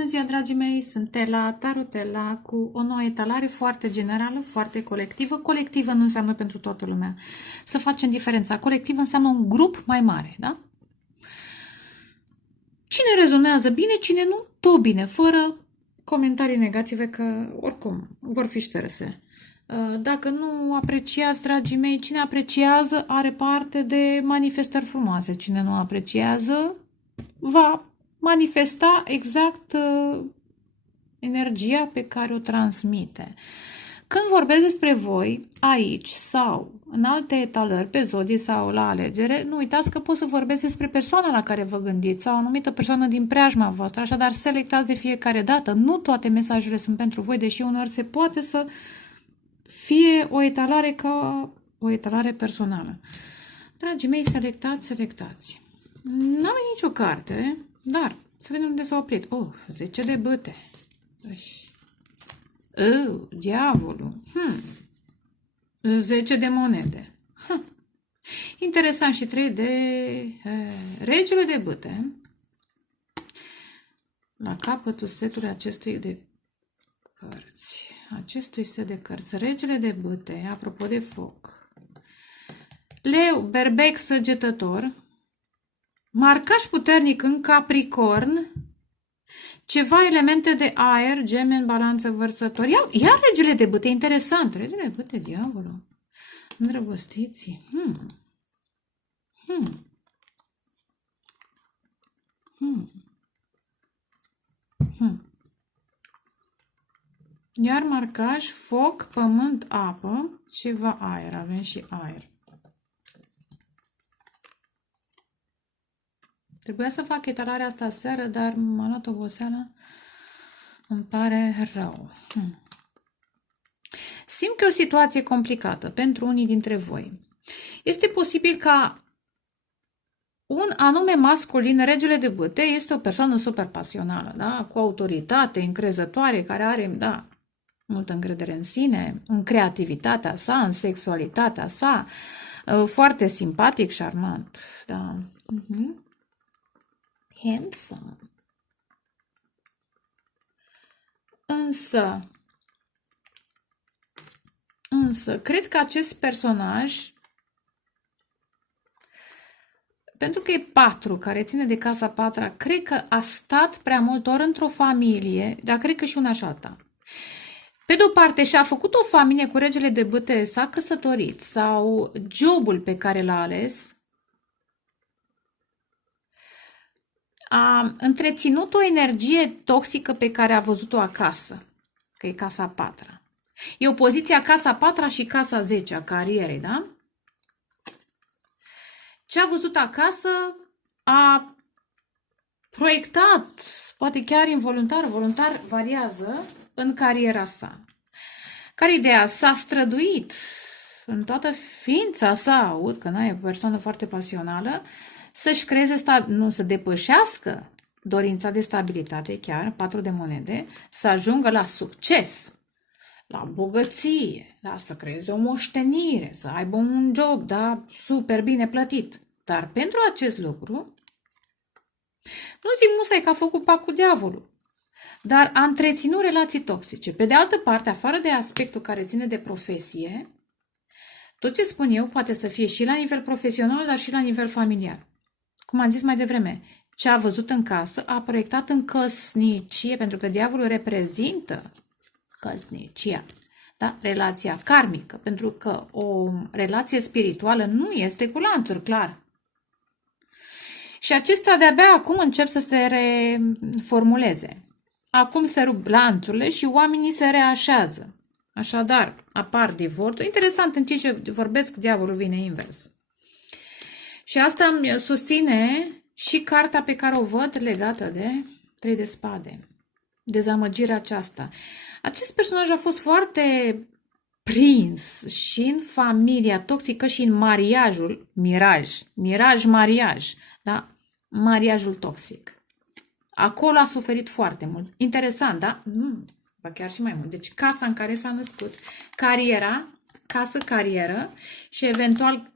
Bună ziua, dragii mei! Sunt Tela, Tarotela, cu o nouă etalare foarte generală, foarte colectivă. Colectivă nu înseamnă pentru toată lumea. Să facem diferența. Colectivă înseamnă un grup mai mare, da? Cine rezonează bine, cine nu, tot bine, fără comentarii negative, că oricum vor fi șterse. Dacă nu apreciați, dragii mei, cine apreciază are parte de manifestări frumoase. Cine nu apreciază va manifesta exact energia pe care o transmite. Când vorbesc despre voi, aici sau în alte etalări, pe zodii sau la alegere, nu uitați că pot să vorbesc despre persoana la care vă gândiți sau o anumită persoană din preajma voastră, așadar selectați de fiecare dată. Nu toate mesajele sunt pentru voi, deși uneori se poate să fie o etalare ca o etalare personală. Dragii mei, selectați. N-am nicio carte, dar să vedem unde s-a oprit. 10 de bâte. Diavolul. 10 de monede. Interesant, și 3 de regele de bâte. La capătul setului acestui de cărți. Acestui set de cărți. Regele de bâte, apropo de foc. Leu, berbec, săgetător. Marcaș puternic în Capricorn. Ceva elemente de aer, Gemeni, Balanță, Vărsător. Ia regele de bâte, interesant. Regele de bâte, diavolul. Îndrăgostiții. Iar marcaj, foc, pământ, apă, ceva aer. Avem și aer. Trebuia să fac etalarea asta seară, dar m-a luat oboseala. Îmi pare rău. Simt că e o situație complicată pentru unii dintre voi. Este posibil ca un anume masculin, regele de bâte, este o persoană super pasională, da? Cu autoritate, încrezătoare, care are, da, multă încredere în sine, în creativitatea sa, în sexualitatea sa, foarte simpatic, șarmant, da. Handsome. Însă, cred că acest personaj, pentru că e 4, care ține de casa 4, cred că a stat prea mult ori într-o familie, dar cred că și una și alta. Pe de o parte, și-a făcut o familie cu regele de bâte, s-a căsătorit, sau jobul pe care l-a ales a întreținut o energie toxică pe care a văzut-o acasă, că e casa 4. E opoziția casa 4 și casa 10 a carierei, da? Ce a văzut acasă a proiectat, poate chiar involuntar, voluntar, variază, în cariera sa. Care ideea? S-a străduit în toată ființa sa, aud că n-ai o persoană foarte pasională, să-și creeze, nu, să depășească dorința de stabilitate, chiar 4 de monede, să ajungă la succes, la bogăție, da, să creeze o moștenire, să aibă un job, da, super bine plătit. Dar pentru acest lucru, nu zic musai că a făcut pact cu diavolul, dar a întreținut relații toxice. Pe de altă parte, afară de aspectul care ține de profesie, tot ce spun eu poate să fie și la nivel profesional, dar și la nivel familiar. Cum am zis mai devreme, ce a văzut în casă a proiectat în căsnicie, pentru că diavolul reprezintă căsnicia, da? Relația karmică, pentru că o relație spirituală nu este cu lanțuri, clar. Și acestea de-abia acum încep să se reformuleze. Acum se rup lanțurile și oamenii se reașează. Așadar, apar divorțuri. Interesant, în ce vorbesc, diavolul vine invers. Și asta îmi susține și cartea pe care o văd legată de 3 de spade. Dezamăgirea aceasta. Acest personaj a fost foarte prins și în familia toxică și în mariajul, mariaj, da? Mariajul toxic. Acolo a suferit foarte mult. Interesant, da? Ba chiar și mai mult. Deci casa în care s-a născut, cariera, carieră și eventual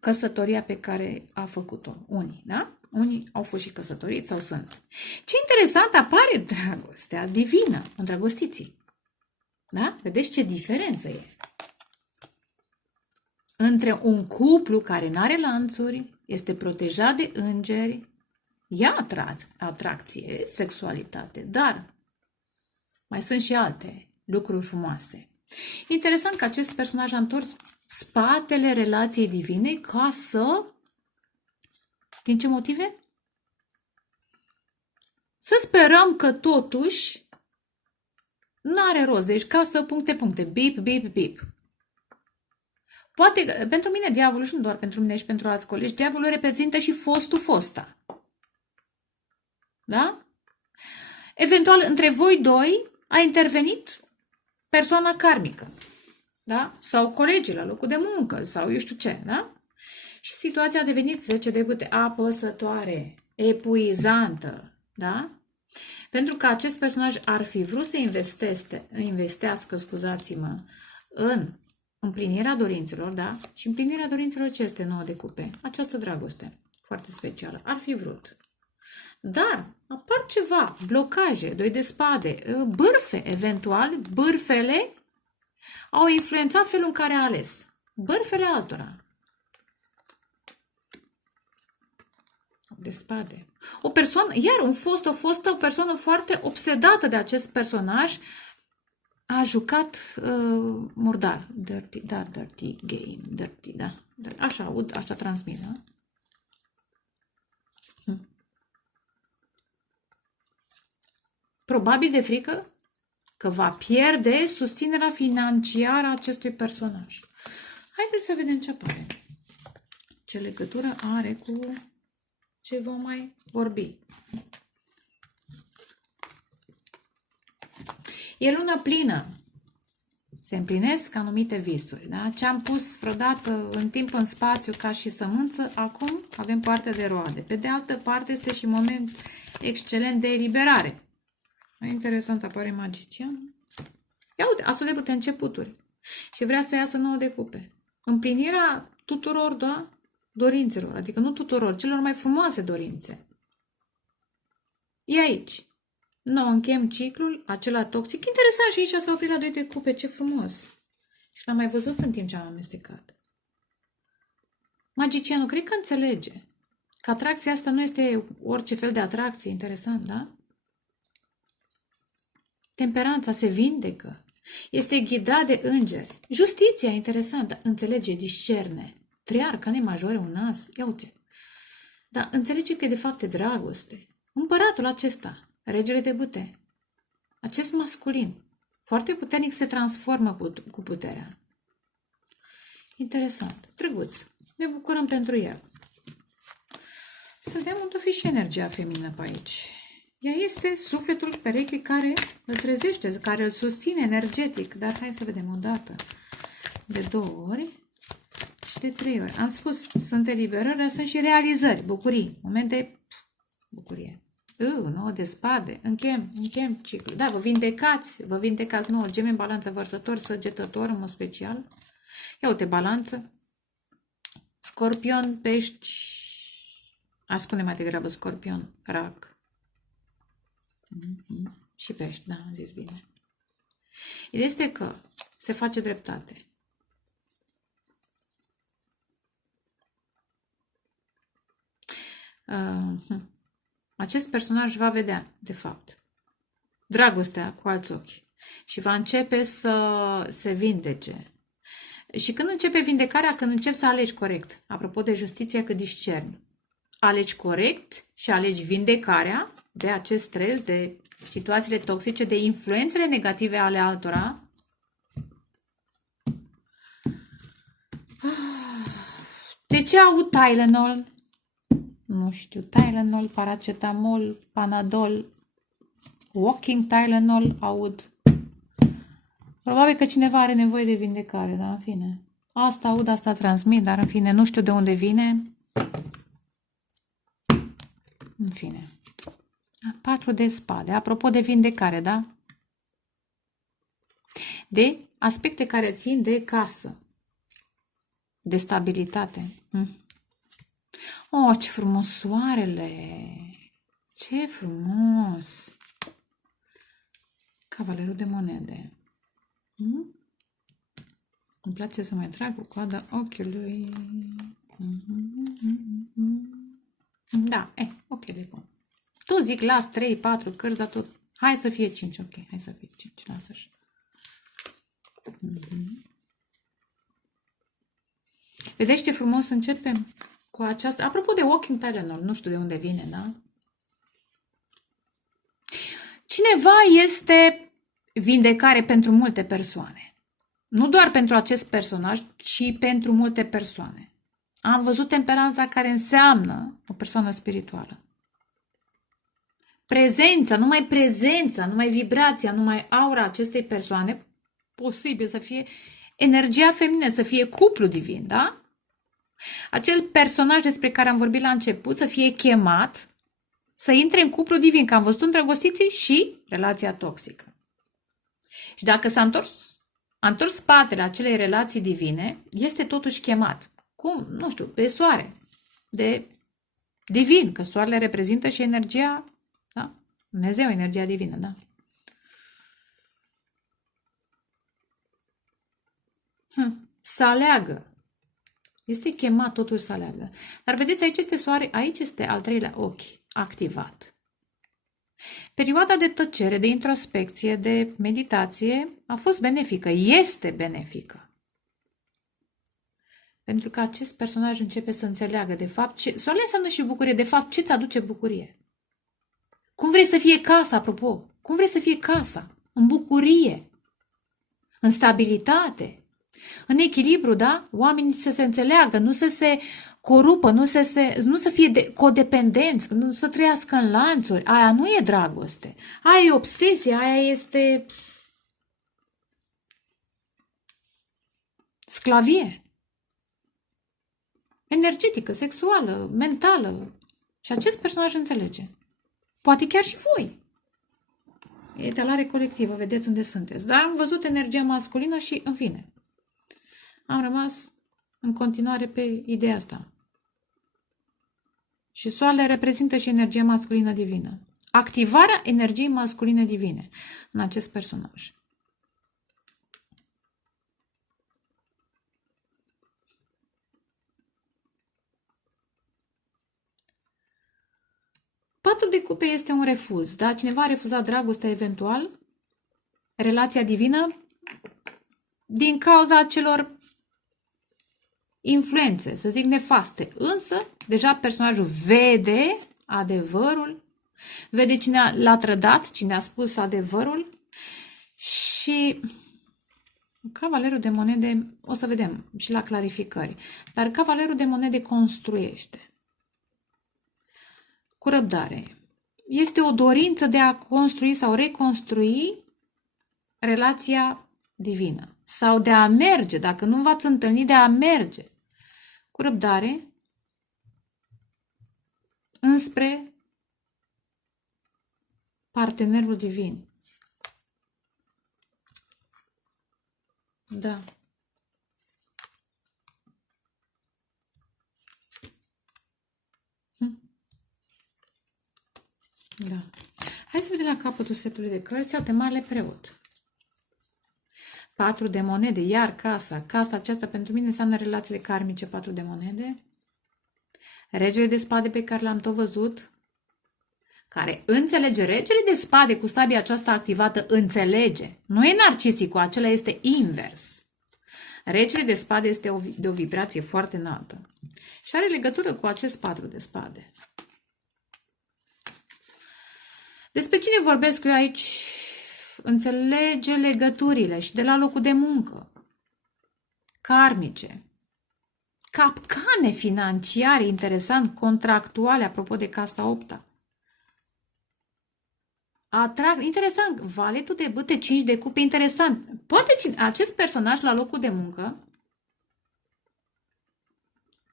căsătoria pe care a făcut-o unii, da? Unii au fost și căsătoriți sau sunt. Ce interesant, apare dragostea divină, îndrăgostiții. Da? Vedeți ce diferență e între un cuplu care nu are lanțuri, este protejat de îngeri, ia atracție, sexualitate, dar mai sunt și alte lucruri frumoase. Interesant că acest personaj a întors spatele relației divine ca să... Din ce motive? Să sperăm că totuși n-are rost. Deci ca să puncte, bip, bip, bip. Poate, pentru mine diavolul, și nu doar pentru mine și pentru alți colegi, diavolul reprezintă și fosta. Da? Eventual, între voi doi a intervenit persoana karmică. Da? Sau colegii la locul de muncă, sau eu știu ce, da? Și situația a devenit 10 de bâte apăsătoare, epuizantă, da? Pentru că acest personaj ar fi vrut să investească, scuzați-mă, în împlinirea dorințelor, da? Și împlinirea dorințelor ce este 9 de cupe? Această dragoste foarte specială. Ar fi vrut. Dar apar ceva, blocaje, 2 de spade, bârfe, eventual, bârfele au influențat felul în care a ales. Bârfele altora. De spade. O persoană, iar o persoană foarte obsedată de acest personaj a jucat murdar. Dirty game, dirty, da. Așa aud, așa transmit, da? Probabil de frică că va pierde susținerea financiară a acestui personaj. Haideți să vedem ce apare. Ce legătură are cu ce vom mai vorbi. E lună plină. Se împlinesc anumite visuri. Da? Ce am pus vreodată în timp, în spațiu, ca și sămânță, acum avem parte de roade. Pe de altă parte, este și moment excelent de eliberare. Interesant, apare magician. Ia uite, asul de bâte începuturi. Și vrea să iasă 9 de cupe. Împlinirea tuturor, da? Dorințelor, adică nu tuturor, celor mai frumoase dorințe. E aici. Nu, închem ciclul, acela toxic. Interesant, și aici s-a oprit la 2 de cupe, ce frumos. Și l-am mai văzut în timp ce am amestecat. Magicianul, cred că înțelege că atracția asta nu este orice fel de atracție. Interesant, da? Temperanța se vindecă. Este ghidat de îngeri. Justiția, interesant, înțelege, discerne. Triarca majore, un as. Ia uite. Dar înțelege că e de fapt dragoste. Împăratul acesta, regele de bâte, acest masculin, foarte puternic, se transformă cu puterea. Interesant. Drăguț. Ne bucurăm pentru el. Să vedem unde fi și energia feminină pe aici. Ea este sufletul pereche care îl trezește, care îl susține energetic. Dar hai să vedem o dată, de 2 ori și de 3 ori. Am spus, sunt eliberări, dar sunt și realizări, bucurii, momente, bucurie. 9 de spade, închem ciclu. Da, vă vindecați 9 gemeni, balanță, vărsător, săgetător, în mod special. Ia uite, balanță, scorpion, pești, aș spune mai degrabă scorpion, rac. Și pești, da, am zis bine. Ideea este că se face dreptate. Acest personaj va vedea, de fapt, dragostea cu alți ochi și va începe să se vindece. Și când începe vindecarea, când începi să alegi corect, apropo de justiția, că discerni, alegi corect și alegi vindecarea de acest stres, de situațiile toxice, de influențele negative ale altora. De ce aud Tylenol? Nu știu, Tylenol, paracetamol, Panadol, walking Tylenol, aud. Probabil că cineva are nevoie de vindecare, dar în fine. Asta aud, asta transmit, dar în fine, nu știu de unde vine. În fine. 4 de spade. Apropo de vindecare, da? De aspecte care țin de casă. De stabilitate. Oh, ce frumos soarele! Ce frumos! Cavalerul de monede. Hmm? Îmi place să mai trag cu coada ochiului. Da, ok, de bun. Tu zic, las 3, 4 cărți, dar tot. Hai să fie 5, ok, hai să fie 5, lasă așa. Vedeți ce frumos începem cu aceasta? Apropo de Walking Tylenol, nu știu de unde vine, da? Cineva este vindecare pentru multe persoane. Nu doar pentru acest personaj, ci pentru multe persoane. Am văzut temperanța care înseamnă o persoană spirituală. Prezența, numai vibrația, numai aura acestei persoane, posibil să fie energia feminină, să fie cuplu divin, da? Acel personaj despre care am vorbit la început să fie chemat să intre în cuplu divin, că am văzut îndrăgostiții și relația toxică. Și dacă a întors spatele acelei relații divine, este totuși chemat. Cum? Nu știu, de soare, de divin, că soarele reprezintă și energia, da? Dumnezeu, energia divină, da? Să aleagă. Este chemat totuși să aleagă. Dar vedeți, aici este soare, aici este al treilea ochi activat. Perioada de tăcere, de introspecție, de meditație a fost benefică, este benefică. Pentru că acest personaj începe să înțeleagă de fapt ce... Soarele înseamnă și bucurie, de fapt ce îți aduce bucurie. Cum vrei să fie casa, apropo? Cum vrei să fie casa? În bucurie, în stabilitate, în echilibru, da? Oamenii să se înțeleagă, nu să se corupă, nu să fie codependenți, nu să trăiască în lanțuri. Aia nu e dragoste. Aia e obsesie, aia este sclavie. Energetică, sexuală, mentală. Și acest personaj înțelege. Poate chiar și voi. E etalare colectivă, vedeți unde sunteți. Dar am văzut energia masculină și, în fine, am rămas în continuare pe ideea asta. Și soarele reprezintă și energia masculină divină. Activarea energiei masculine divine în acest personaj. Patrul de cupe este un refuz, da? Cineva a refuzat dragostea eventual, relația divină, din cauza acelor influențe, să zic nefaste. Însă, deja personajul vede adevărul, vede cine l-a trădat, cine a spus adevărul și cavalerul de monede, o să vedem și la clarificări, dar cavalerul de monede construiește cu răbdare. Este o dorință de a construi sau reconstrui relația divină sau de a merge, dacă nu v-ați întâlnit, de a merge cu răbdare înspre partenerul divin. Da. Da. Hai să vedem la capătul setului de cărți. Iată, Marele Preot. 4 de monede, iar casa. Casa aceasta pentru mine înseamnă relațiile karmice, 4 de monede. Regele de spade pe care l-am tot văzut, care înțelege. Regele de spade cu sabia aceasta activată înțelege. Nu e narcisicul, acela este invers. Regele de spade este de o vibrație foarte înaltă. Și are legătură cu acest 4 de spade. Despre cine vorbesc eu aici? Înțelege legăturile și de la locul de muncă, karmice, capcane financiare, interesant, contractuale, apropo de casa 8-a. Interesant, valetul de bâte, 5 de cupe, interesant. Poate acest personaj la locul de muncă,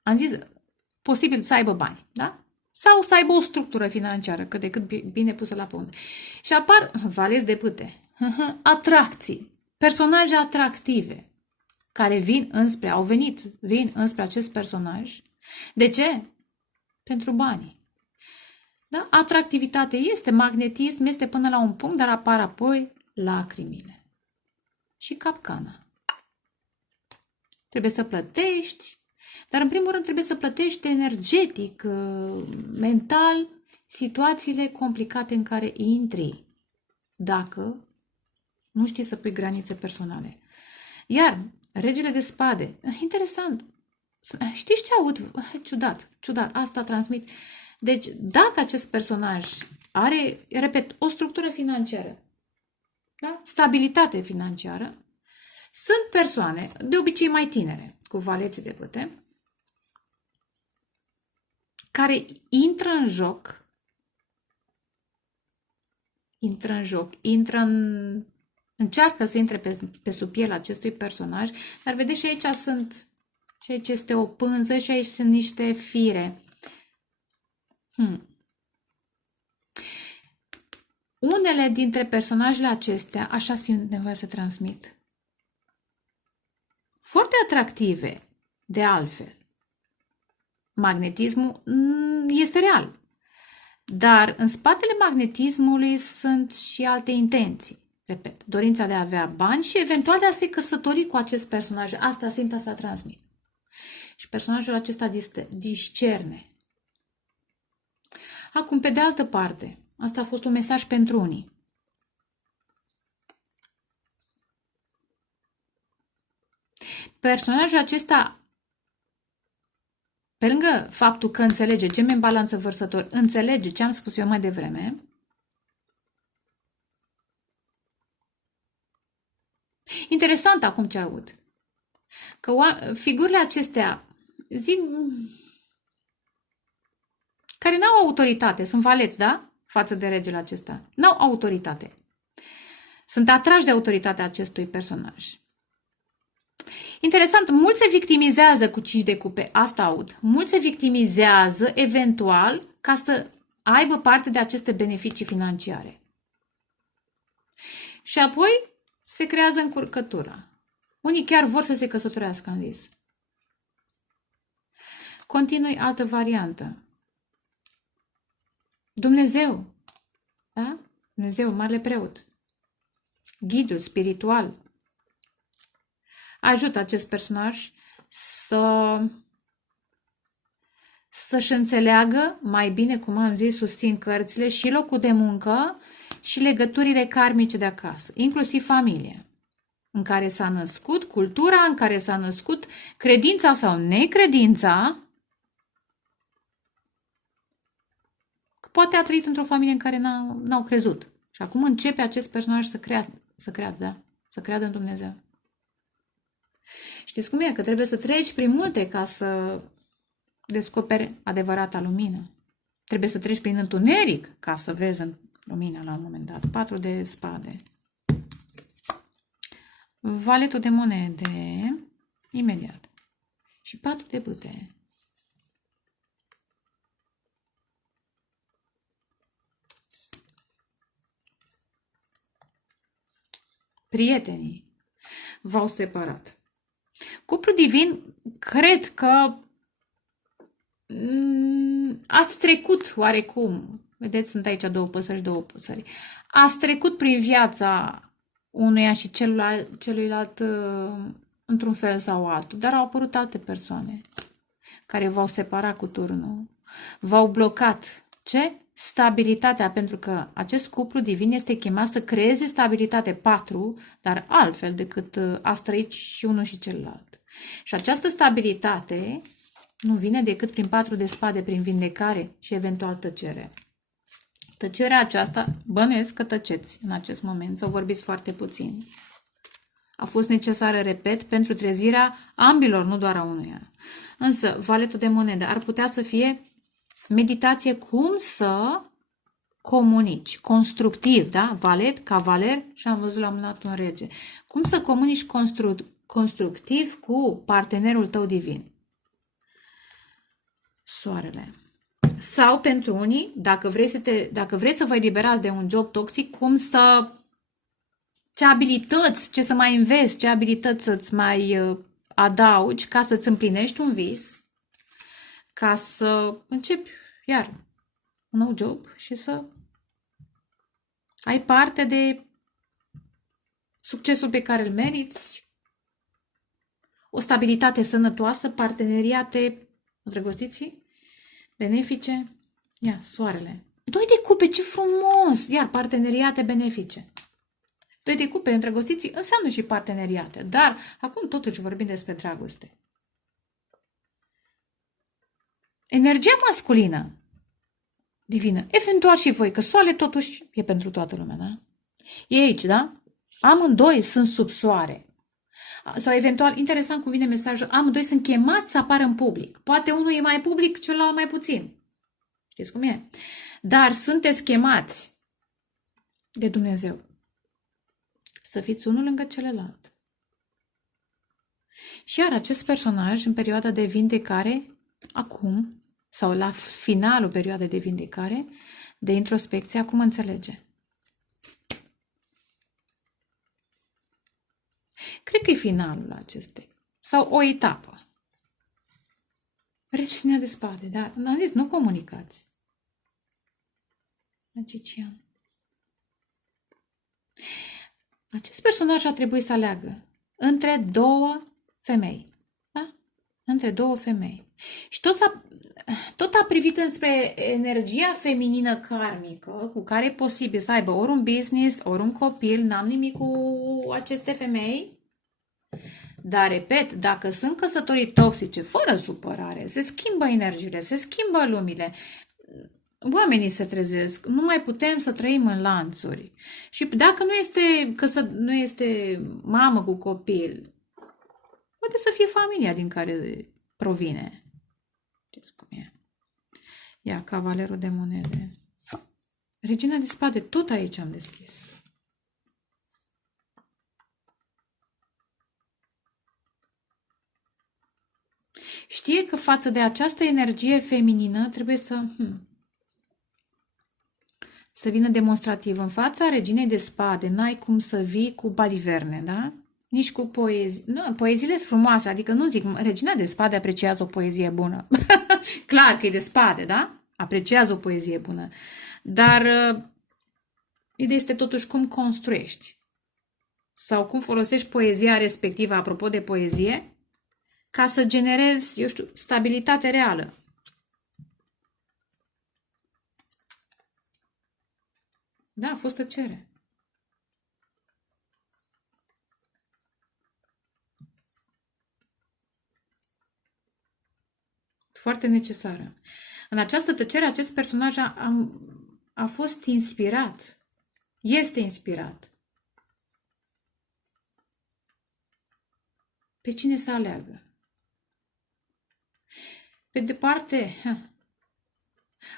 am zis, posibil să aibă bani, da? Sau să aibă o structură financiară, cât de cât bine pusă la punct. Și apar valeți de bâte, atracții, personaje atractive, care vin înspre acest personaj. De ce? pentru bani. Da? Atractivitate este, magnetism este până la un punct, dar apar apoi lacrimile. Și capcana. Trebuie să plătești, dar în primul rând trebuie să plătești energetic, mental, situațiile complicate în care intri, dacă nu știi să pui granițe personale. Iar regele de spade, interesant, știți ce aud? Ciudat, asta transmit. Deci, dacă acest personaj are, repet, o structură financiară, da? Stabilitate financiară, sunt persoane, de obicei mai tinere, cu valeții de bâte, care încearcă să intre pe sub pielea acestui personaj, dar vedeți și aici este o pânză și aici sunt niște fire. Unele dintre personajele acestea, așa simt nevoia să transmit, foarte atractive, de altfel. Magnetismul este real, dar în spatele magnetismului sunt și alte intenții. Repet, dorința de a avea bani și eventual de a se căsători cu acest personaj. Asta simt, asta transmit. Și personajul acesta discerne. Acum, pe de altă parte, asta a fost un mesaj pentru unii. Personajul acesta, pe lângă faptul că înțelege, gem în balanță vărsător, înțelege ce am spus eu mai devreme, interesant acum ce aud. Că figurile acestea, zic, care n-au autoritate, sunt valeți, da? Față de regele acesta. N-au autoritate. Sunt atrași de autoritatea acestui personaj. Interesant, mulți se victimizează cu 5 de cupe, asta aud. Mulți se victimizează, eventual, ca să aibă parte de aceste beneficii financiare. Și apoi se creează încurcătura. Unii chiar vor să se căsătorească, am zis. Continui altă variantă. Dumnezeu, da? Dumnezeu, marele preot, ghidul spiritual, ajută acest personaj să-și înțeleagă mai bine, cum am zis, susțin cărțile, și locul de muncă și legăturile karmice de acasă, inclusiv familie, în care s-a născut, cultura în care s-a născut, credința sau necredința. Poate a trăit într-o familie în care n-au crezut. Și acum începe acest personaj să creadă în Dumnezeu. Știți cum e? Că trebuie să treci prin multe ca să descoperi adevărata lumină. Trebuie să treci prin întuneric ca să vezi în lumină la un moment dat. 4 de spade. Valetul de monede. Imediat. Și 4 de bâte. Prietenii v-au separat. Cuplul divin, cred că ați trecut oarecum, vedeți, sunt aici două păsări, ați trecut prin viața unuia și celuilalt într-un fel sau altul, dar au apărut alte persoane care v-au separat cu turnul, v-au blocat. Ce? Stabilitatea, pentru că acest cuplu divin este chemat să creeze stabilitate 4, dar altfel decât ați trăit și unul și celălalt. Și această stabilitate nu vine decât prin 4 de spade, prin vindecare și eventual tăcere. Tăcerea aceasta, bănuiesc că tăceți în acest moment sau vorbiți foarte puțin. A fost necesară, repet, pentru trezirea ambilor, nu doar a unuia. Însă, valetul de monede ar putea să fie meditație cum să comunici constructiv, da? Valet, cavaler și am văzut la un dat un rege. Cum să comunici constructiv cu partenerul tău divin. Soarele. Sau pentru unii, dacă vrei să vă eliberați de un job toxic, ce abilități, ce să mai înveți, ce abilități să-ți mai adaugi ca să-ți împlinești un vis, ca să începi iar un nou job și să ai parte de succesul pe care îl meriți, o stabilitate sănătoasă, parteneriate, îndrăgostiții, benefice. Ia, soarele. Doi de cupe, ce frumos! Iar parteneriate benefice. Doi de cupe, îndrăgostiții, înseamnă și parteneriate. Dar, acum totuși vorbim despre dragoste. Energia masculină, divină, eventual și voi, că soarele totuși e pentru toată lumea, da? E aici, da? Amândoi sunt sub soare. Sau eventual, interesant cum vine mesajul, amândoi sunt chemați să apară în public. Poate unul e mai public, celălalt mai puțin. Știți cum e? Dar sunteți chemați de Dumnezeu să fiți unul lângă celălalt. Și iar acest personaj, în perioada de vindecare, acum, sau la finalul perioadei de vindecare, de introspecție, acum înțelege. Cred că e finalul acestei. Sau o etapă. Regina de spade, dar am zis, nu comunicați. Magician. Acest personaj a trebuit să aleagă între două femei. Da? Între două femei. Și tot a privit înspre energia feminină karmică, cu care e posibil să aibă ori un business, ori un copil, n-am nimic cu aceste femei. Dar, repet, dacă sunt căsătorii toxice, fără supărare, se schimbă energiile, se schimbă lumile, oamenii se trezesc, nu mai putem să trăim în lanțuri. Și dacă nu este mamă cu copil, poate să fie familia din care provine. Știți cum e? Ia, cavalerul de monede. Regina de spade, tot aici am deschis. Știe că față de această energie feminină trebuie să vină demonstrativ. În fața reginei de spade n-ai cum să vii cu baliverne, da? Nici cu poezii. Nu, poeziile sunt frumoase, adică nu zic, regina de spade apreciază o poezie bună. Clar că e de spade, da? Apreciază o poezie bună. Dar ideea este totuși cum construiești. Sau cum folosești poezia respectivă, apropo de poezie, ca să generezi, eu știu, stabilitate reală. Da, a fost tăcere. Foarte necesară. În această tăcere, acest personaj a fost inspirat. Este inspirat. Pe cine să aleagă? Pe departe,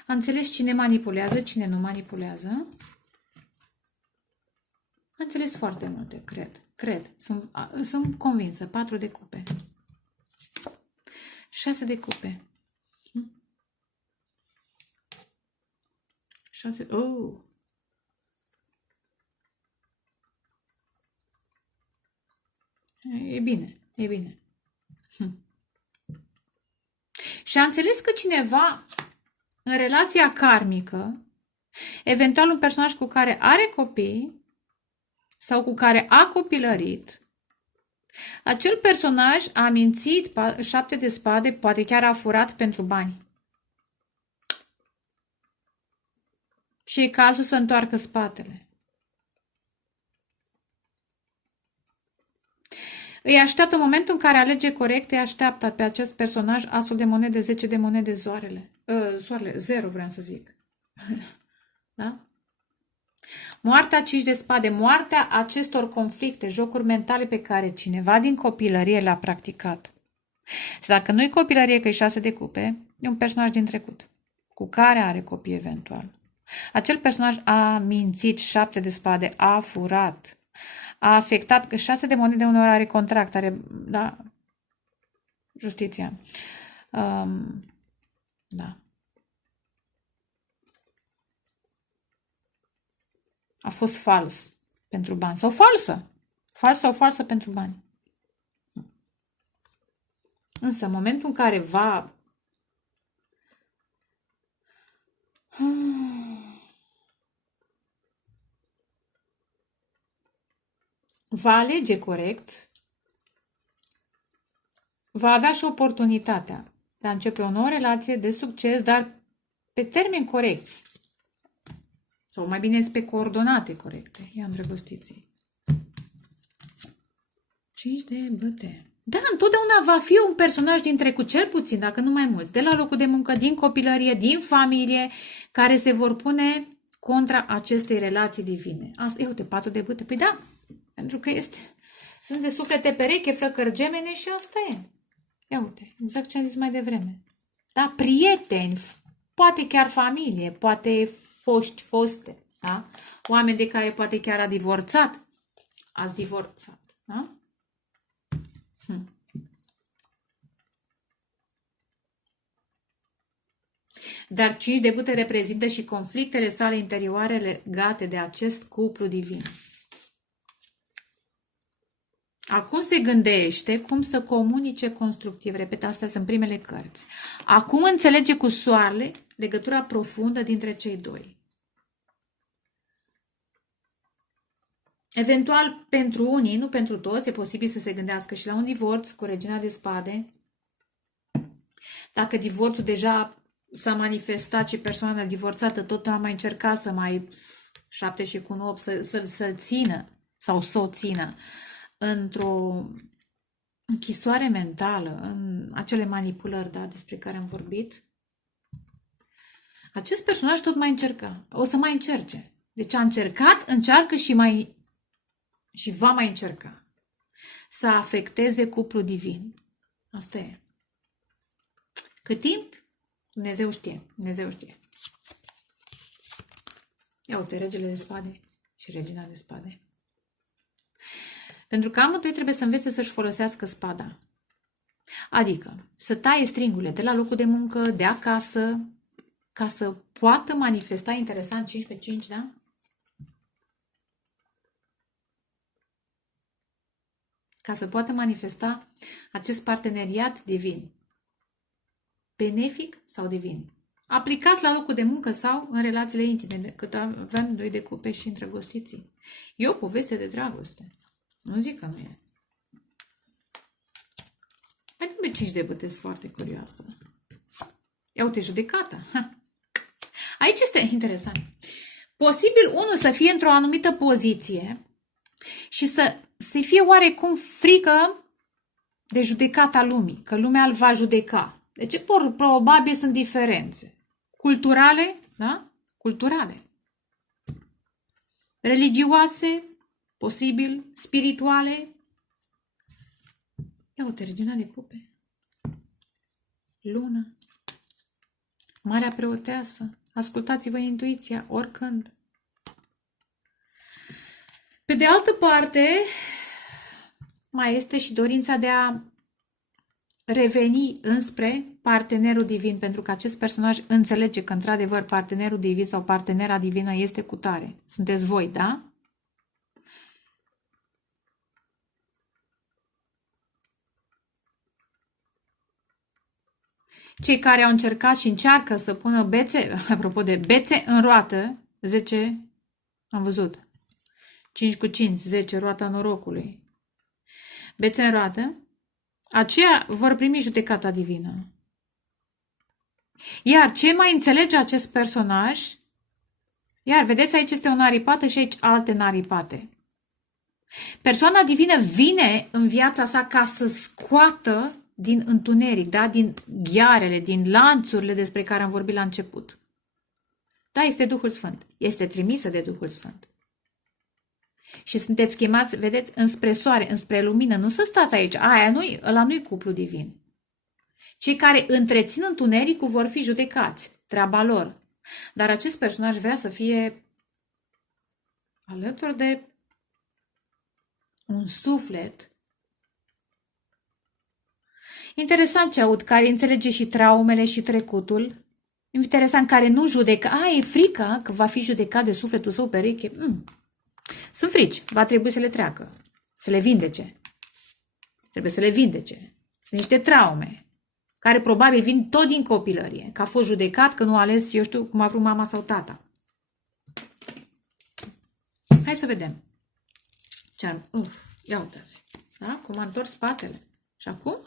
a înțeles cine manipulează, cine nu manipulează. A înțeles foarte multe, cred. Sunt convinsă. 4 de cupe. 6 de cupe. 6. Oh! E bine, e bine. Și a înțeles că cineva în relația karmică, eventual un personaj cu care are copii sau cu care a copilărit, acel personaj a mințit 7 de spade, poate chiar a furat pentru bani. Și e cazul să întoarcă spatele. Îi așteaptă în momentul în care alege corect, îi așteaptă pe acest personaj asul de monede, 10 de monede, soarele. 0 vreau să zic. Da? Moartea 5 de spade, moartea acestor conflicte, jocuri mentale pe care cineva din copilărie le-a practicat. Și dacă nu-i copilărie, că e 6 de cupe, e un personaj din trecut, cu care are copii eventual. Acel personaj a mințit, 7 de spade, a furat, a afectat, că 6 de monede uneori are contract, are, da, justiția. Da. A fost fals pentru bani. Sau falsă. Falsă pentru bani. Însă, în momentul în care va Va alege corect, va avea și oportunitatea de a începe o nouă relație de succes, dar pe termeni corecți. Sau mai bine pe coordonate corecte. Ia îndrăgostiții. 5 de bâte. Da, întotdeauna va fi un personaj din trecut, cel puțin, dacă nu mai mulți, de la locul de muncă, din copilărie, din familie, care se vor pune contra acestei relații divine. Asta, ia uite, 4 de bâte. Păi da, pentru că sunt de suflete pereche, flăcări gemene și asta e. Ia uite, exact ce am zis mai devreme. Da, prieteni, poate chiar familie, poate foste, da? Oameni de care poate chiar ați divorțat, da? Dar 5 de bâte reprezintă și conflictele sale interioare legate de acest cuplu divin. Acum se gândește cum să comunice constructiv. Repet, astea sunt primele cărți. Acum înțelege cu soarele legătura profundă dintre cei doi. Eventual, pentru unii, nu pentru toți, e posibil să se gândească și la un divorț cu regina de spade. Dacă divorțul deja s-a manifestat și persoana divorțată tot a mai încercat să mai 7 și cu 8 să-l țină sau să o țină într-o închisoare mentală, în acele manipulări, da, despre care am vorbit, acest personaj tot mai încerca. O să mai încerce. Deci a încercat, încearcă și va mai încerca să afecteze cuplul divin. Asta e. Cât timp? Dumnezeu știe. Dumnezeu știe. Ia uite, regele de spade și regina de spade. Pentru că amândoi trebuie să învețe să-și folosească spada. Adică să taie stringurile de la locul de muncă, de acasă, ca să poată manifesta interesant 5 pe 5, da? Ca să poată manifesta acest parteneriat divin. Benefic sau divin. Aplicați la locul de muncă sau în relațiile intime, cât avem 2 de cupe și îndrăgostiții. E o poveste de dragoste. Nu zic că nu e. Hai pe 5 de bâte, foarte curioasă. Ia uite, judecata. Aici este interesant. Posibil unul să fie într-o anumită poziție și să fie oarecum frică de judecata lumii, că lumea îl va judeca. Deci, probabil sunt diferențe. Culturale, da? Culturale. Religioase, posibil, spirituale. Ia uite, regina de cupe. Luna. Marea preoteasă. Ascultați-vă intuiția oricând. Pe de altă parte, mai este și dorința de a reveni înspre partenerul divin, pentru că acest personaj înțelege că, într-adevăr, partenerul divin sau partenera divină este cu tare. Sunteți voi, da? Cei care au încercat și încearcă să pună bețe, apropo de bețe în roată, 10, am văzut, 5 cu 5, 10, roata norocului. Bețe în roată, aceia vor primi judecata divină. Iar ce mai înțelege acest personaj, iar vedeți, aici este o naripată și aici alte naripate. Persoana divină vine în viața sa ca să scoată din întuneric, da? Din ghearele, din lanțurile despre care am vorbit la început. Da, este Duhul Sfânt. Este trimisă de Duhul Sfânt. Și sunteți chemați, vedeți, înspre soare, înspre lumină. Nu să stați aici. Ăla nu-i cuplu divin. Cei care întrețin întunericul vor fi judecați. Treaba lor. Dar acest personaj vrea să fie alături de un suflet. Interesant ce aud, care înțelege și traumele și trecutul. Interesant, care nu judecă. E frica că va fi judecat de sufletul său pereche. Sunt frici, va trebui să le treacă, să le vindece. Trebuie să le vindece. Sunt niște traume care probabil vin tot din copilărie, că a fost judecat, că nu a ales, eu știu, cum a vrut mama sau tata. Hai să vedem. Ia uitați. Da? Cum a întors spatele. Și acum?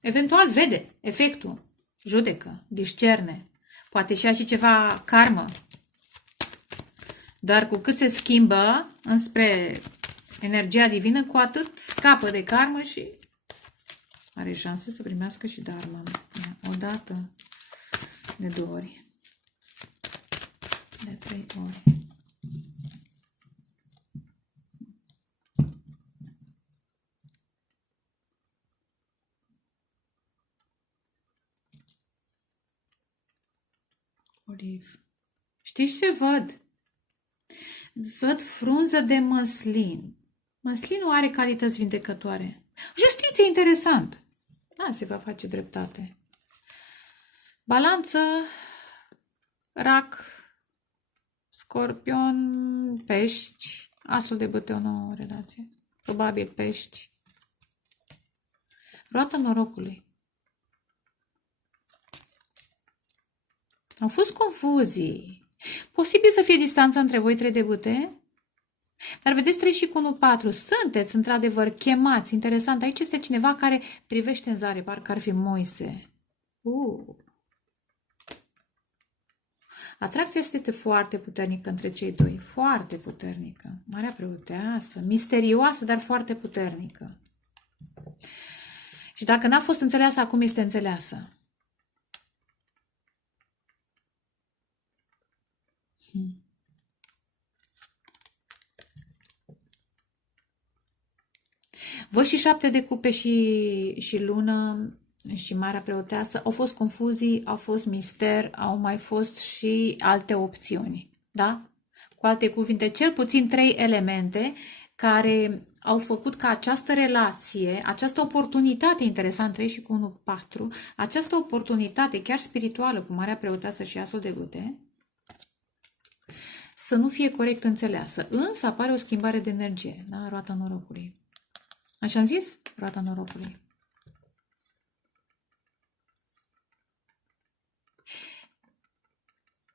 Eventual vede efectul. Judecă, discerne. Poate și ceva karmă. Dar cu cât se schimbă înspre energia divină, cu atât scapă de karmă și are șanse să primească și dharma. O dată, de 2 ori, de 3 ori. Oliv. Știți ce văd? Văd frunză de măslin. Măslinul are calități vindecătoare. Justiție, interesant. Da, se va face dreptate. Balanță, rac, scorpion, pești. Asul de bâte, o nouă relație. Probabil pești. Roata norocului. Au fost confuzii. Posibil să fie distanța între voi 3 de bâte? Dar vedeți 3 și cu 1, 4. Sunteți, într-adevăr, chemați. Interesant. Aici este cineva care privește în zare. Parcă ar fi Moise. Atracția asta este foarte puternică între cei doi. Foarte puternică. Marea preoteasă. Misterioasă, dar foarte puternică. Și dacă n-a fost înțeleasă, acum este înțeleasă. Văd și 7 de cupe și lună și marea preoteasă. Au fost confuzii, au fost mister, au mai fost și alte opțiuni. Da? Cu alte cuvinte, cel puțin 3 elemente care au făcut ca această relație, această oportunitate, interesant, 3 și cu 1, 4, această oportunitate chiar spirituală cu marea preoteasă și asul de bâte, să nu fie corect înțeleasă. Însă apare o schimbare de energie, da? Roata norocului. Așa am zis? Roata norocului.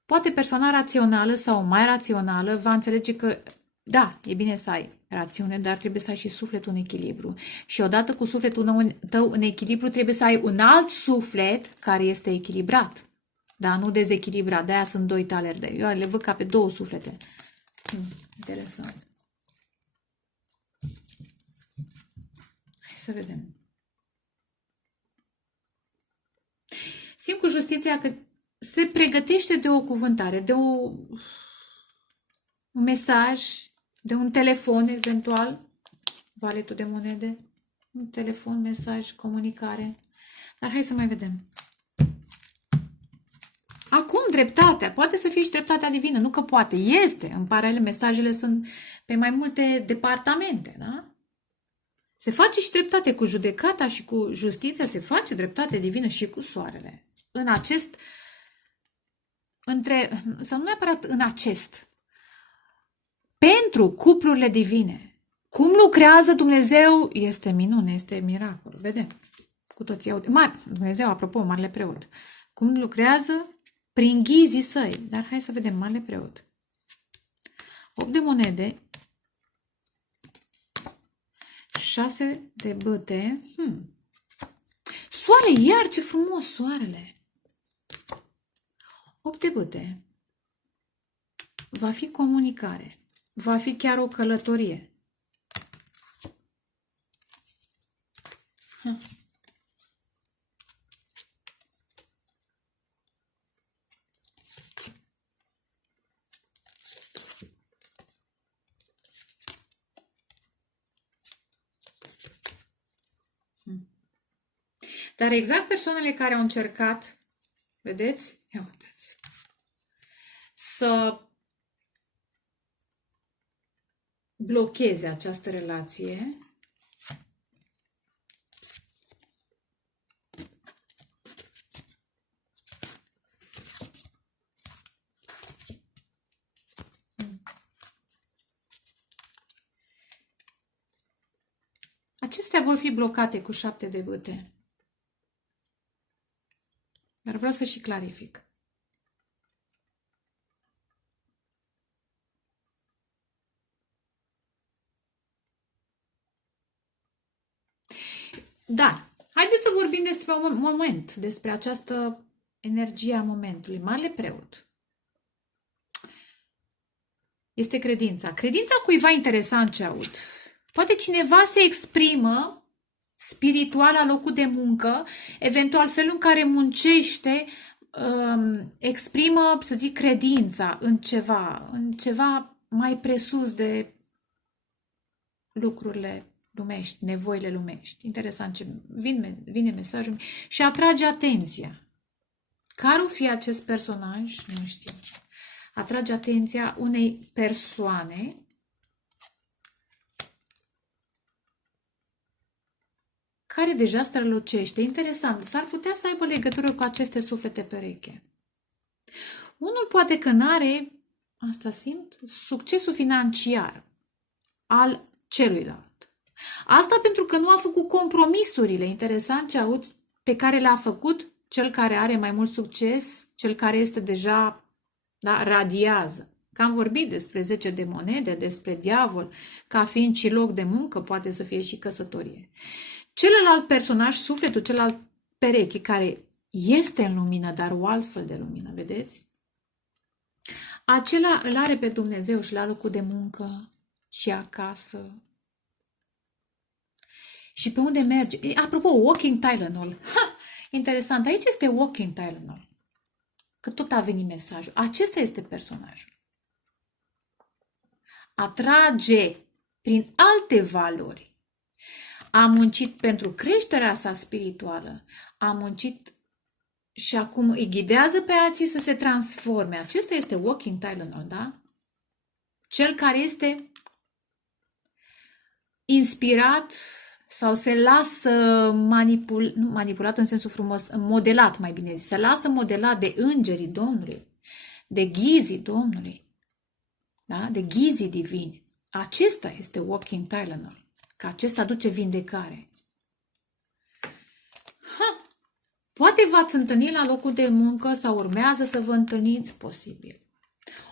Poate persoana rațională sau mai rațională va înțelege că, da, e bine să ai rațiune, dar trebuie să ai și sufletul în echilibru. Și odată cu sufletul tău în echilibru, trebuie să ai un alt suflet care este echilibrat. Da, nu dezechilibrat. De-aia sunt 2 taleri de. Eu le văd ca pe 2 suflete. Interesant. Hai să vedem. Simt cu justiția că se pregătește de o cuvântare, de un mesaj, de un telefon eventual, valetul de monede, un telefon, mesaj, comunicare. Dar hai să mai vedem. Acum dreptatea, poate să fie și dreptatea divină, nu că poate, este. În paralel, mesajele sunt pe mai multe departamente, da? Se face și dreptate cu judecata și cu justiția, se face dreptate divină și cu soarele. În acest, sau nu neapărat în acest, pentru cuplurile divine. Cum lucrează Dumnezeu este minune, este miracol. Vedem cu toții. Dumnezeu, apropo, marele preot. Cum lucrează prin ghizii săi. Dar hai să vedem, marele preot. 8 de monede. 6 de bâte. Soare, iar ce frumos soarele. 8 de bâte. Va fi comunicare. Va fi chiar o călătorie. Dar exact persoanele care au încercat, vedeți? Ia uitați, să blocheze această relație, Acestea vor fi blocate cu 7 de bâte. Dar vreau să și clarific. Dar, haideți să vorbim despre un moment, despre această energie a momentului. Marele preot este credința. Credința cuiva interesant ce aud. Poate cineva se exprimă spiritual la locul de muncă, eventual felul în care muncește, exprimă, să zic, credința în ceva mai presus de lucrurile lumești, nevoile lumești. Interesant ce vine mesajul și atrage atenția. Care o fi acest personaj? Nu știu. Atrage atenția unei persoane care deja strălucește. Interesant, s-ar putea să aibă legătură cu aceste suflete pereche. Unul poate că n-are, asta simt, succesul financiar al celuilalt. Asta pentru că nu a făcut compromisurile, interesant ce aud, pe care le-a făcut cel care are mai mult succes, cel care este deja, da, radiază. Că am vorbit despre 10 de monede, despre diavol, ca fiind și loc de muncă, poate să fie și căsătorie. Celălalt personaj, sufletul, celălalt pereche, care este în lumină, dar o altfel de lumină, vedeți? Acela îl are pe Dumnezeu și la locul de muncă și acasă. Și pe unde merge? Apropo, walking Tylenol. Ha! Interesant, aici este walking Tylenol. Că tot a venit mesajul. Acesta este personajul. Atrage prin alte valori. A muncit pentru creșterea sa spirituală. A muncit și acum îi ghidează pe alții să se transforme. Acesta este walking Tylenol, da? Cel care este inspirat sau se lasă manipulat în sensul frumos, modelat, mai bine zis, se lasă modelat de îngerii Domnului, de ghizii Domnului, da? De ghizii divini. Acesta este walking Tylenol, că acesta aduce vindecare. Poate v-ați întâlnit la locul de muncă sau urmează să vă întâlniți, posibil.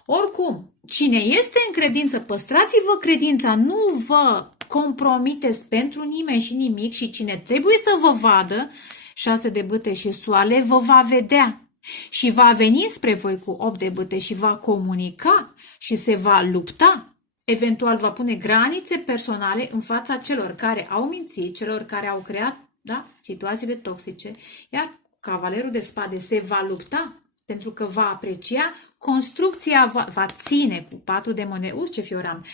Oricum, cine este în credință, păstrați-vă credința, nu vă compromiteți pentru nimeni și nimic și cine trebuie să vă vadă, 6 de bâte și soale, vă va vedea și va veni spre voi cu 8 de bâte și va comunica și se va lupta. Eventual va pune granițe personale în fața celor care au mințit, celor care au creat, da, situațiile toxice, iar cavalerul de spade se va lupta pentru că va aprecia, construcția va ține cu 4 de monede. Ce fioram!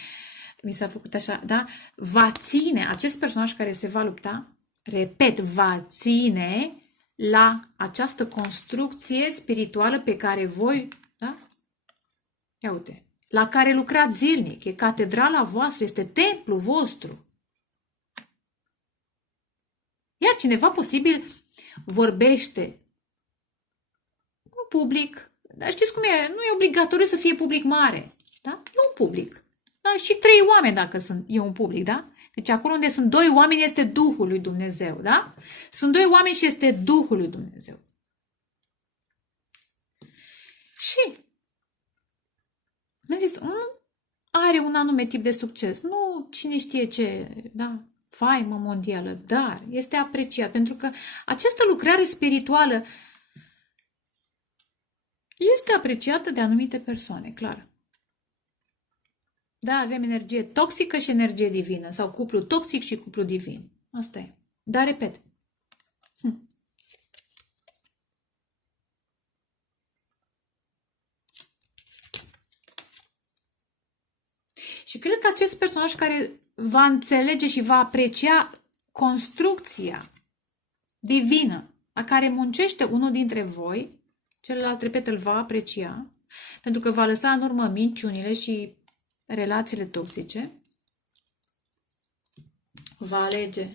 Mi s-a făcut așa, da? Va ține, acest personaj care se va lupta, repet, va ține la această construcție spirituală pe care voi, da? Ia uite, la care lucrați zilnic, e catedrala voastră, este templul vostru. Iar cineva posibil vorbește public, dar știți cum e, nu e obligatoriu să fie public mare, da? E un public. Da? Și 3 oameni dacă e un public, da? Deci acolo unde sunt 2 oameni este Duhul lui Dumnezeu, da? Sunt 2 oameni și este Duhul lui Dumnezeu. Și mi-a zis, are un anume tip de succes. Nu cine știe ce, da? Faimă mondială, dar este apreciat pentru că această lucrare spirituală este apreciată de anumite persoane, clar. Da, avem energie toxică și energie divină, sau cuplu toxic și cuplu divin. Asta e. Dar, repet. Și cred că acest personaj care va înțelege și va aprecia construcția divină la care muncește unul dintre voi, celălalt, repet, îl va aprecia, pentru că va lăsa în urmă minciunile și relațiile toxice. Va alege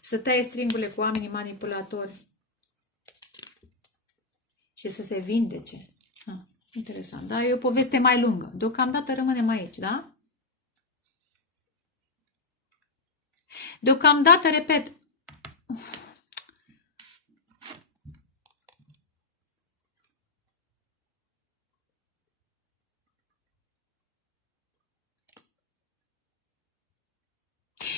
să taie stringurile cu oamenii manipulatori și să se vindece. Interesant, da? E o poveste mai lungă. Deocamdată rămânem aici, da? Deocamdată, repet,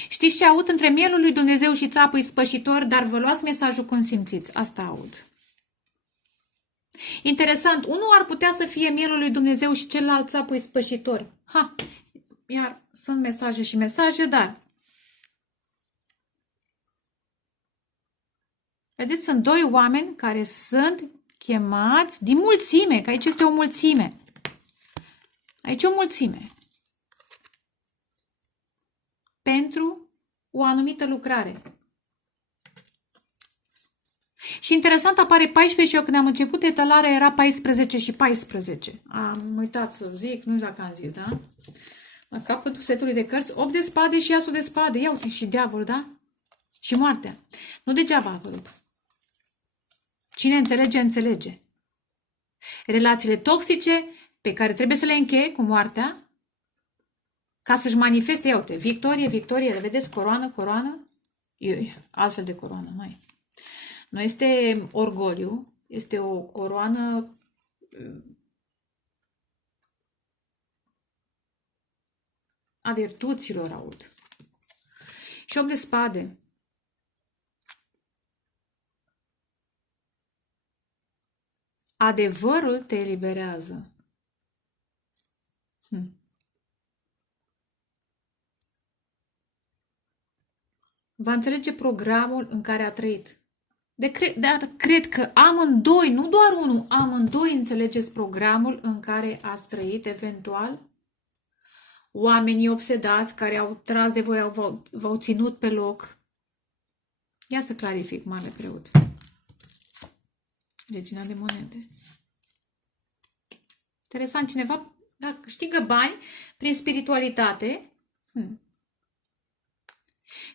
știți ce aud? Între mielul lui Dumnezeu și țapul spășitor, dar vă luați mesajul când simțiți. Asta aud. Interesant, unul ar putea să fie mielul lui Dumnezeu și celălalt țapul spășitor. Ha! Iar sunt mesaje și mesaje, dar vedeți, sunt doi oameni care sunt chemați din mulțime, că aici este o mulțime. Aici e o mulțime. Pentru o anumită lucrare. Și interesant, apare 14 și eu când am început etalarea era 14 și 14. Am uitat să zic, nu știu dacă am zis, da? La capătul setului de cărți, 8 de spade și asul de spade. Ia uite, și diavolul, da? Și moartea. Nu degeaba a apărut. Cine înțelege, înțelege. Relațiile toxice pe care trebuie să le încheie cu moartea ca să-și manifeste, ia uite, victorie, victorie, vedeți, coroană, coroană, altfel de coroană, mai. Nu este orgoliu, este o coroană a virtuților, aud. Și 8 de spade. Adevărul te eliberează. Va înțelege programul în care a trăit. Dar cred că amândoi, nu doar unul, amândoi înțelegeți programul în care ați trăit eventual. Oamenii obsedați care au tras de voi, v-au ținut pe loc. Ia să clarific, mare preot. Regina de monede. Interesant, cineva da, câștigă bani prin spiritualitate.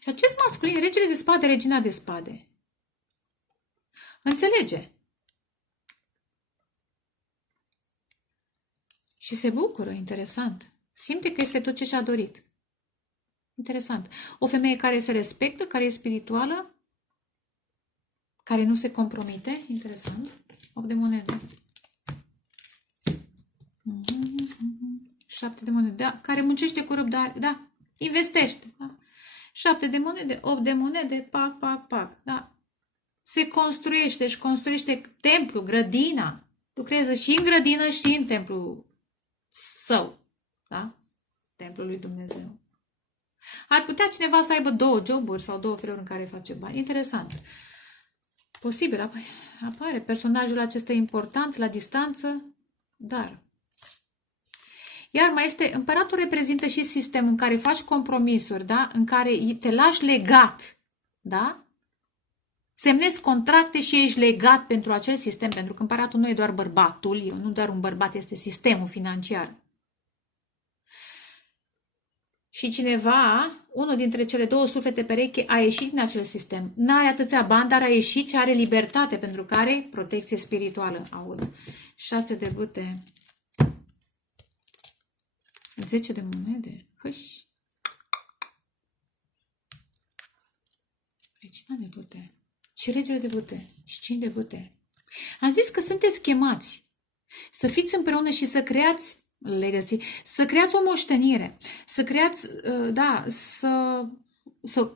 Și acest masculin, regele de spade, regina de spade, înțelege. Și se bucură, interesant. Simte că este tot ce și-a dorit. Interesant. O femeie care se respectă, care e spirituală, care nu se compromite. Interesant. 8 de monede. 7 de monede. Da. Care muncește cu răbdare. Da. Investește. Da. 7 de monede, 8 de monede, pac, pac, pac. Da. Se construiește, își construiește templu, grădina. Lucrează și în grădină și în templu său. Da? Templul lui Dumnezeu. Ar putea cineva să aibă 2 joburi sau 2 feluri în care face bani. Interesant. Posibil. Apare personajul acesta important la distanță, dar. Iar mai este, împăratul reprezintă și sistemul în care faci compromisuri, da? În care te lași legat, da? Semnezi contracte și ești legat pentru acel sistem, pentru că împăratul nu e doar bărbatul, nu doar un bărbat, este sistemul financiar. Și cineva, unul dintre cele 2 suflete pereche, a ieșit din acel sistem. N-are atâția bani, dar a ieșit și are libertate, pentru că are protecție spirituală. Aud. 6 de bâte. 10 de monede. Hâș. Regina de bâte. Și regele de bâte. Și 5 de bâte. Am zis că sunteți chemați să fiți împreună și să creați legacy, să creați o moștenire, să creați, da,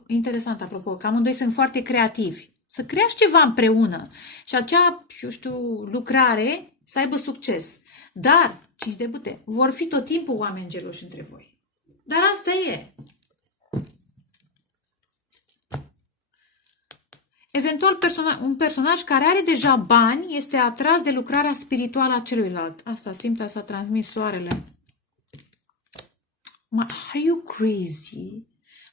interesant apropo, că amândoi sunt foarte creativi, să creați ceva împreună și acea, eu știu, lucrare să aibă succes. Dar, 5 de bâte, vor fi tot timpul oameni geloși între voi. Dar asta e. Eventual, un personaj care are deja bani este atras de lucrarea spirituală a celuilalt. Asta simt, asta a transmis soarele. Are you crazy?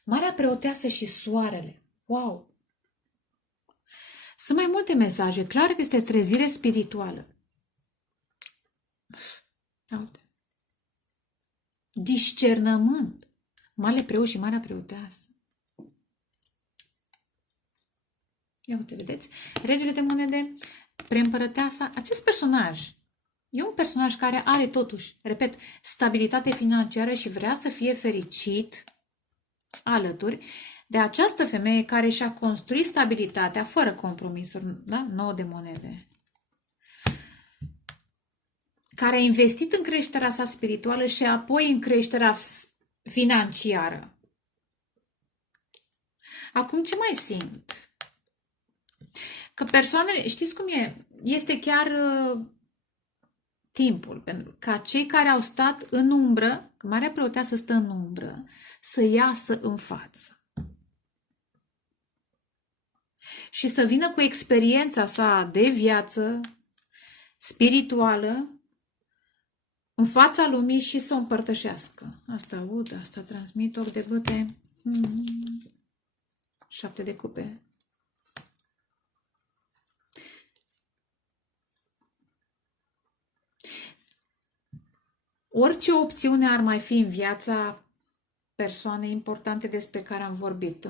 Marea preoteasă și soarele. Wow! Sunt mai multe mesaje. Clar că este trezire spirituală. Uite. Discernământ. Mare preot și marea preoteasă. Ia uite, vedeți? Regele de monede, preîmpărăteasa, acest personaj E un personaj care are totuși, repet, stabilitate financiară și vrea să fie fericit alături de această femeie care și-a construit stabilitatea fără compromisuri, da? 9 de monede. Care a investit în creșterea sa spirituală și apoi în creșterea financiară. Acum ce mai simt? Că persoanele, știți cum e? Este chiar timpul, pentru ca cei care au stat în umbră, că Marea Preoteasă stă în umbră, să iasă în față. Și să vină cu experiența sa de viață spirituală în fața lumii și să o împărtășească. Asta aud, asta transmit, 8 de bâte, 7 de cupe. Orice opțiune ar mai fi în viața persoanei importante despre care am vorbit,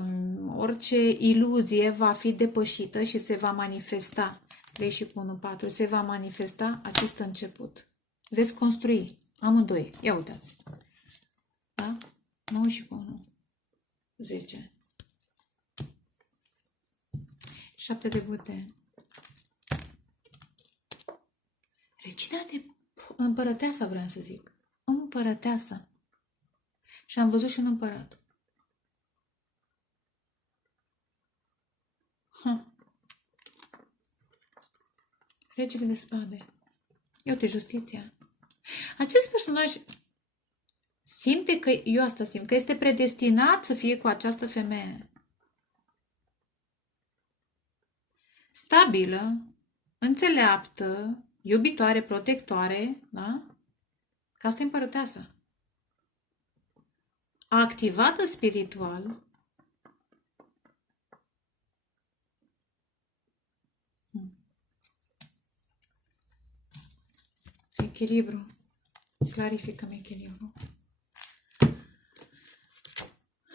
orice iluzie va fi depășită și se va manifesta, 3 și 1, 4, se va manifesta acest început. Veți construi amândoi. Ia uitați. Da? 9 și 1. 10. 7 de bâte. Regina de împărăteasa, vreau să zic. Împărăteasa. Și am văzut și un împărat. Regele de spade. Iată justiția. Acest personaj simte că, eu asta simt, că este predestinat să fie cu această femeie. Stabilă, înțeleaptă, iubitoare, protectoare, da? Că asta e împărăteasa. Activată spiritual. Echilibru. Clarificăm echilibru.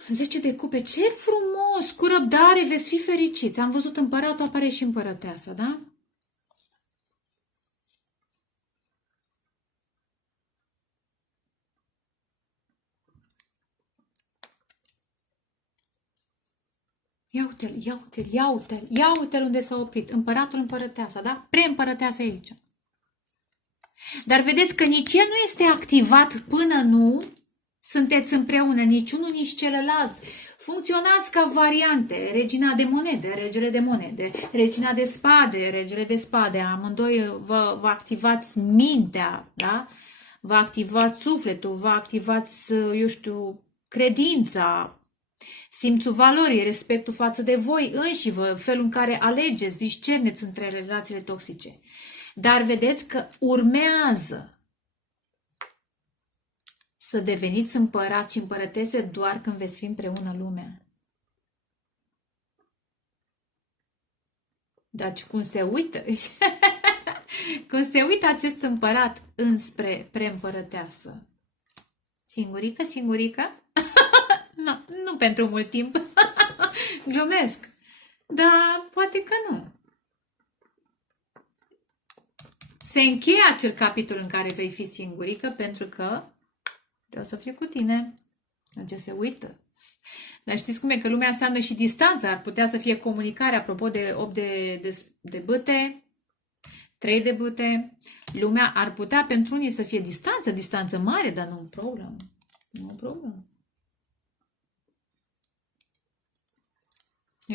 10 de cupe. Ce frumos! Cu răbdare veți fi fericiți. Am văzut împăratul, apare și împărăteasa, da? Ia uite-l, ia uite-l, ia uite-l, ia uite-l unde s-a oprit. Împăratul, împărăteasa, da? Preîmpărăteasa aici. Dar vedeți că nici el nu este activat până nu sunteți împreună, nici unul, nici celălalt. Funcționați ca variante. Regina de monede, regele de monede, regina de spade, regele de spade. Amândoi vă activați mintea, da? Vă activați sufletul, vă activați, eu știu, credința, simțul valorii, respectul față de voi înșivă, felul în care alegeți, discerneți între relațiile toxice. Dar vedeți că urmează să deveniți împărați și împărătese doar când veți fi împreună lumea. Deci cum se uită, cum se uită acest împărat înspre preîmpărăteasă. Singurică, singurică? No, nu pentru mult timp. Glumesc. Dar poate că nu. Se încheie acel capitol în care vei fi singurică pentru că vreau să fiu cu tine. Deci se uită. Dar știți cum e? Că lumea înseamnă și distanța. Ar putea să fie comunicare. Apropo de 8 de bâte, 3 de bâte. Lumea ar putea pentru unii să fie distanță mare, dar nu un problem. Nu un problem.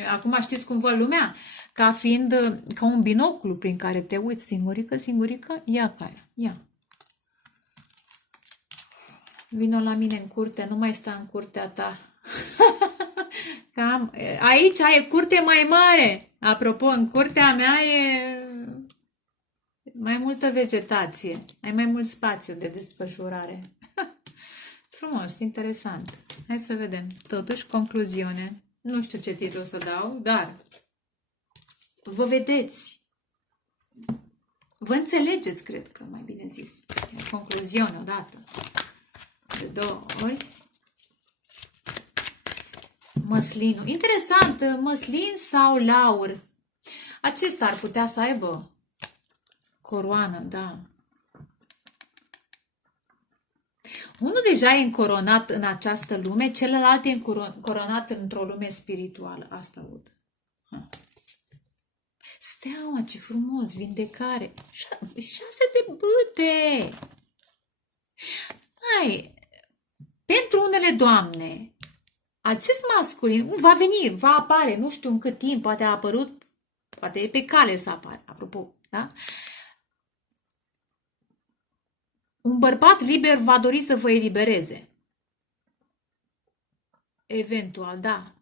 Acum știți cum văd lumea? Ca fiind ca un binoclu prin care te uiți singurică, singurică, ia care, ia. Vino la mine în curte, nu mai sta în curtea ta. Cam, aici e curte mai mare. Apropo, în curtea mea e mai multă vegetație. Ai mai mult spațiu de desfășurare. Frumos, interesant. Hai să vedem. Totuși, concluziune. Nu știu ce titlu să dau, dar vă vedeți. Vă înțelegeți, cred că, mai bine zis. Concluziune odată. De 2 ori. Măslinul. Interesant, măslin sau laur. Acesta ar putea să aibă coroană, da. Unul deja e încoronat în această lume, celălalt e încoronat într-o lume spirituală. Asta aud. Steaua, ce frumos, vindecare. 6 de bâte. Hai, pentru unele doamne, acest masculin va veni, va apare, nu știu în cât timp, poate a apărut, poate e pe cale să apare, apropo, da? Un bărbat liber va dori să vă elibereze. Eventual, da.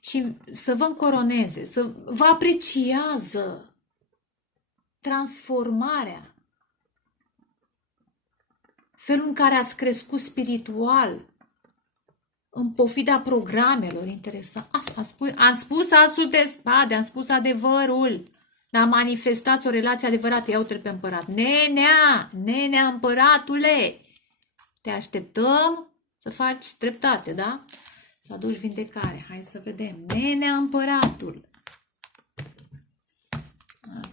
Și să vă încoroneze, să vă apreciază transformarea, felul în care ați crescut spiritual, în pofida programelor interesante. Am spus asul de spade, am spus adevărul. Dar manifestați o relație adevărată. Ia uite-l pe împărat. Nenea împăratule, te așteptăm să faci dreptate, da? Să aduci vindecare. Hai să vedem. Nenea împăratul.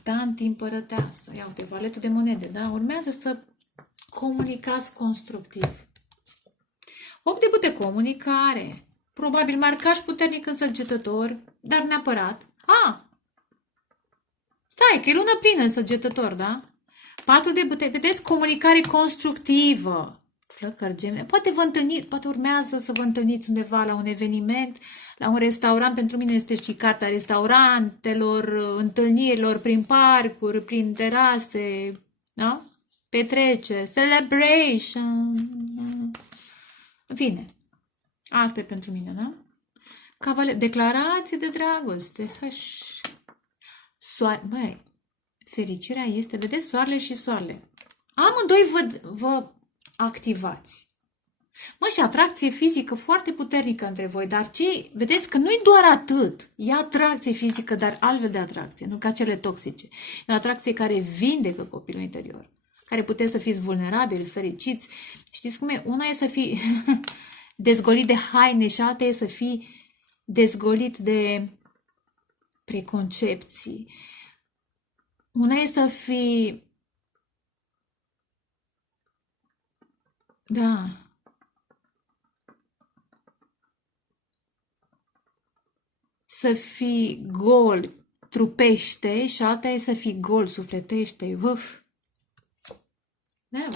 Tanti împărăteasă. Ia uite, valetul de monede, da? Urmează să comunicați constructiv. 8 de bâte, comunicare. Probabil marcaj puternic în săgetător, dar neapărat. Stai, că e lună plină în săgetător, da? 4 de bâte, vedeți? Comunicare constructivă. Flăcări gemene. Poate urmează să vă întâlniți undeva la un eveniment, la un restaurant. Pentru mine este și cartea restaurantelor, întâlnirilor prin parcuri, prin terase, da? Petreceri, celebration. În fine, asta e pentru mine, da? Declarații de dragoste. Băi, fericirea este, vedeți, soarele și soarele. Amândoi vă activați. Și atracție fizică foarte puternică între voi, dar vedeți că nu-i doar atât. E atracție fizică, dar altfel de atracție, nu ca cele toxice. E o atracție care vindecă copilul interior, care puteți să fiți vulnerabili, fericiți. Știți cum e? Una e să fii dezgolit de haine și alta e să fii dezgolit de preconcepții. Una e să fii... Da. Să fii gol trupește și alta e să fii gol sufletește. Uf. Da,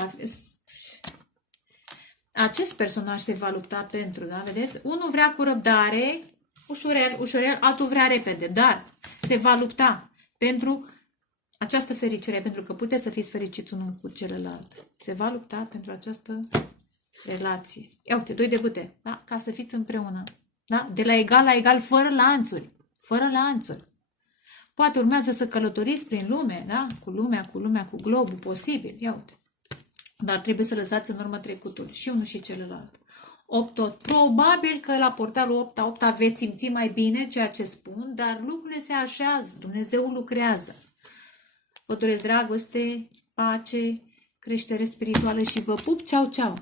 acest personaj se va lupta pentru, da? Vedeți? Unul vrea cu răbdare, ușurel, altul vrea repede, dar se va lupta pentru această fericire, pentru că puteți să fiți fericiți unul cu celălalt. Se va lupta pentru această relație. Ia uite, 2 de bâte, da? Ca să fiți împreună. Da? De la egal la egal, fără lanțuri. Fără lanțuri. Poate urmează să călătoriți prin lume, da? Cu lumea, cu globul, posibil. Ia uite. Dar trebuie să lăsați în urmă trecutul. Și unul și celălalt. 8 tot. Probabil că la portalul 8 veți simți mai bine ceea ce spun, dar lucrurile se așează. Dumnezeu lucrează. Vă doresc dragoste, pace, creștere spirituală și vă pup. Ceau, ceau!